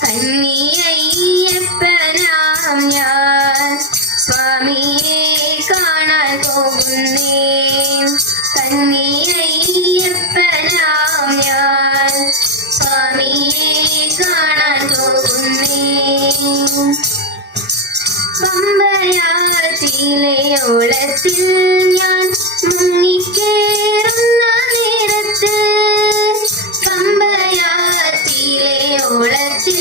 കന്നിയയ്യപ്പനാം ഞാൻ സ്വാമിയെ കാണാൻ പോകുന്നേ. കന്നിയയ്യപ്പനാം ഞാൻ സ്വാമിയെ കാണാൻ പോകുന്നേ. പമ്പയാറ്റിലെ ഓളത്തിൽ ഞാൻ മുങ്ങിക്കേറുന്ന നേരത്ത്, പമ്പയാറ്റിലെ ഓളത്തിൽ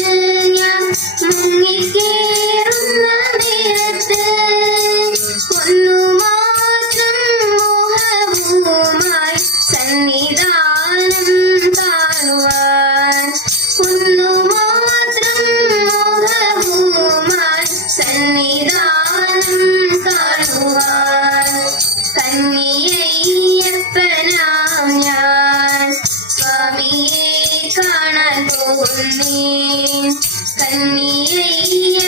ഞാൻ മുങ്ങിക്കേറുന്ന നേരത്ത് ഒന്നു മാത്രം മോഹവുമായി സന്നിധാനം കാണുവാൻ, ഒന്നു മാത്രം മോഹവുമായി സന്നിധാനം കാണുവാൻ. കന്നിയയ്യപ്പനാം ഞാൻ സ്വാമിയെ കാണാൻ പോകുന്നേ. കന്നിയയ്യപ്പനാം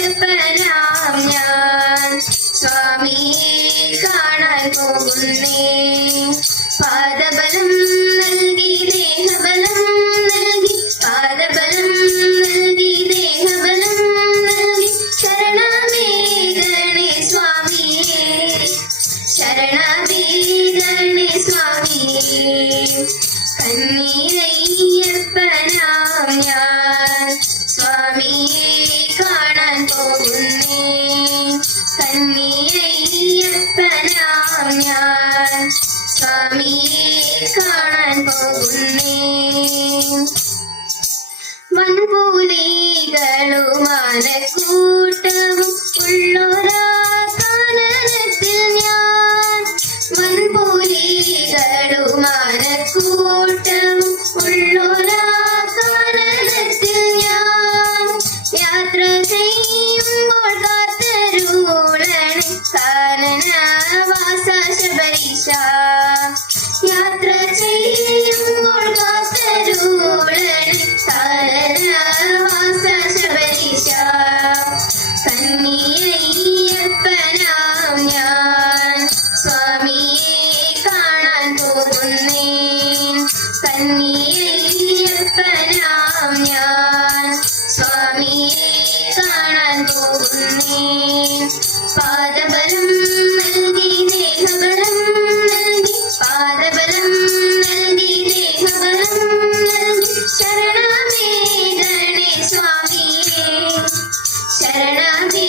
ഞാൻ സ്വാമിയെ കാണാൻ പോകുന്നേ. പാദബലം നൽകി ദേഹബലം നൽകി, പാദബലം നൽകി ദേഹബലം നൽകി ശരണമേ ഗണേ സ്വാമിയേ, ശരണമേ ഗണേ സ്വാമിയേ. കന്നിയയ്യപ്പനാം ഞാൻ സ്വാമിയെ കാണാൻ പോകുന്നേ. കന്നിയയ്യപ്പനാം ഞാൻ സ്വാമിയെ കാണാൻ പോകുന്നേ. മൺപൂലികളും ആനക്കൂട്ടവും ഉള്ളൊരാ കാനനത്തിൽ ഞാൻ, മൺപൂലികളും ആനക്കൂട്ടവും ഉള്ളൊരാ കാനനത്തിൽ ഞാൻ യാത്ര ചെയ്യുമ്പോൾ കാത്തരുളണേ കാനനവാസ ശബരീശ. യാത്ര ചെയ്യുമ്പോൾ കാത്തരുളണേ കാനനവാസ ശബരീശ. കന്നിയയ്യപ്പനാം ഞാൻ സ്വാമിയെ കാണാൻ പോകുന്നേ. കന്നിയയ്യപ്പനാം ഞാൻ സ്വാമിയെ കാണാൻ പോകുന്നേ. പാദബലം നൽകി ദേഹബലം നൽകി, പാദബലം നൽകി ദേഹബലം നൽകി ശരണമേ ഗണേ സ്വാമിയേ, ശരണമേ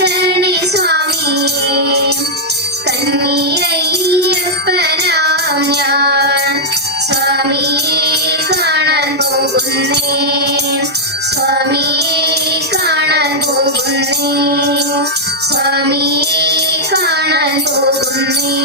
ഗണേ സ്വാമിയേ. കന്നിയയ്യപ്പനാം ഞാൻ സ്വാമിയെ കാണാൻ പോകുന്നേ. സ്വാമിയെ കാണാൻ പോകുന്നേ. സ്വാമിയെ കാണാൻ പോകുന്നേ.